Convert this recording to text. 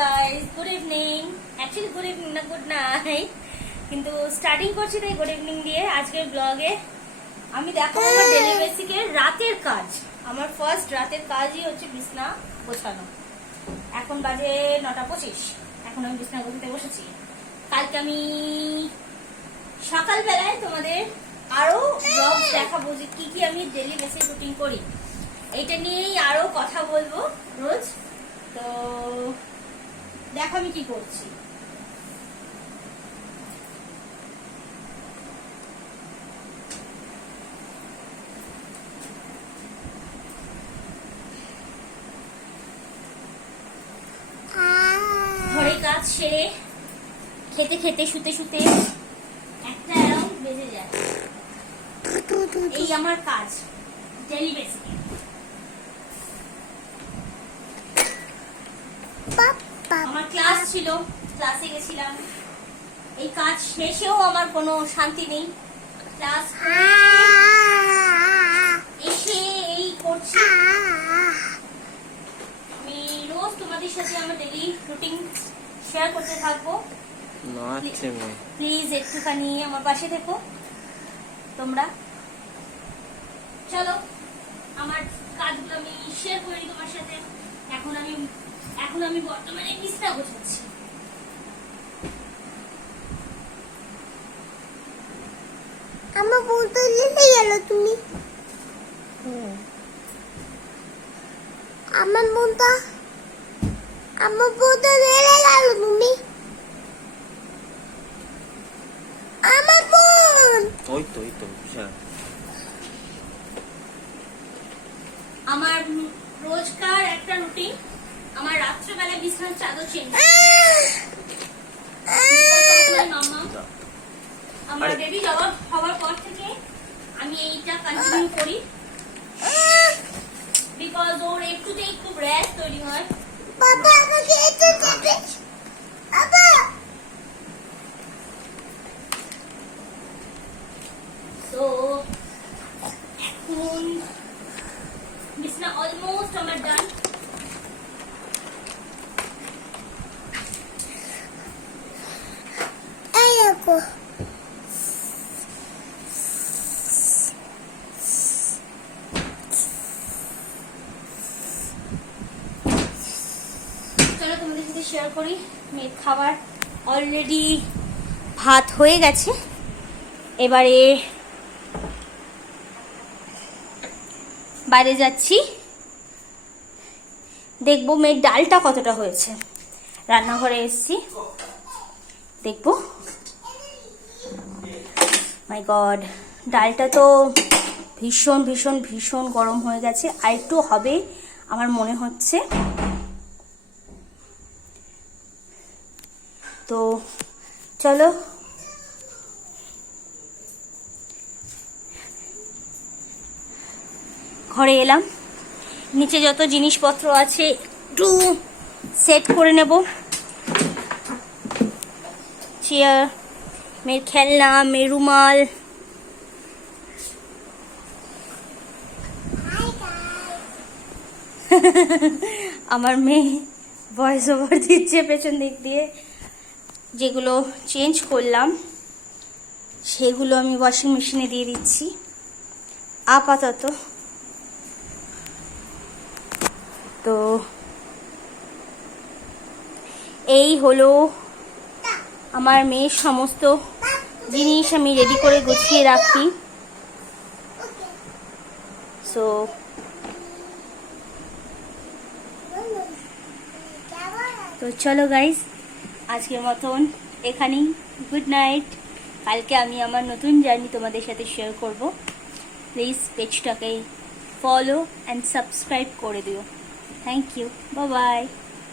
Guys, good evening. Actually good evening না, good night, কিন্তু starting করছি তাই গুড ইভিনিং দিয়ে আজকের ব্লগে। আমি দেখো আমার ডেলি বেসিকের রাতের কাজ, আমার ফার্স্ট রাতের কাজই হচ্ছে বিছনা গোছানো। এখন বাজে 9:25, এখন আমি বিছনা গোছাতে বসেছি। কালকে আমি সকালবেলায় তোমাদের আরো ব্লগ দেখাবো যে কি কি আমি ডেলি বেসিক রুটিন করি, এইটা নিয়েই আরো কথা বলবো রোজ। তো দেখো আমি কি করছি। ঘরে কাজ সেরে খেতে খেতে শুতে শুতে একটা অ্যারাউন্ড বেজে যায়। এই আমার কাজ ডেলি বেসিকে। আমার ক্লাস ছিল, ক্লাসে গেছিলাম। এই কাজ শেষেও আমার কোনো শান্তি নেই। ক্লাস এসে এই করছি। আমি রোজ তোমাদের সাথে আমার ডেলি রুটিন শেয়ার করতে থাকবো। প্লিজ একটুখানি আমার পাশে থেকো তোমরা। চলো আমার কাজগুলো আমি শেয়ার করি তোমার সাথে। এখন আমি বর্তমানে বিছনা গোছাচ্ছি। আমার বলতে নিতে গেল তুমি। আমার বলতে নিয়ে গেল তুমি। আমার বোন ওই তো আমার রোজকার একটা রুটিন। আমার রাত্রেবেলা বিছানার চাদর চেঞ্জ। আমার বেবি হওয়ার পর থেকে আমি এইটা কন্টিনিউ করি, বিকজ ওর একটুতে একটু র্যাশ তৈরি হয়। বাবা আমাকে এটা দেবে। বাবা তো এখন বিছনা অলমোস্ট আমার ডান। এই দেখো চলো তোমাদের সাথে শেয়ার করি। মেয়ের খাবার অলরেডি ভাত হয়ে গেছে। এবারে বাইরে যাচ্ছি, দেখবো মেয়ের ডালটা কতটা হয়েছে। রান্নাঘরে এসছি, দেখবো। মাই গড, ডালটা তো ভীষণ ভীষণ ভীষণ গরম হয়ে গেছে। আর একটু হবে আমার মনে হচ্ছে। তো চলো ঘরে এলাম, নিচে যত জিনিসপত্র আছে একটু সেট করে নেব। চেয়ার, মেয়ের খেলনা, মেয়ের রুমাল। আমার মেয়ে ভয়েস ওভার দিচ্ছে পেছন দিক দিয়ে। যেগুলো চেঞ্জ করলাম সেগুলো আমি ওয়াশিং মেশিনে দিয়ে দিচ্ছি আপাতত। তো এই হলো আমার মেয়ের সমস্ত জিনিস আমি রেডি করে গুছিয়ে রাখি। সো তো চলো গাইস, আজকের মতন এখানেই। Good night. কালকে আমি আমার নতুন জার্নি তোমাদের সাথে শেয়ার করব। প্লিজ পেজটাকে ফলো অ্যান্ড সাবস্ক্রাইব করে দিও। Thank you, bye by.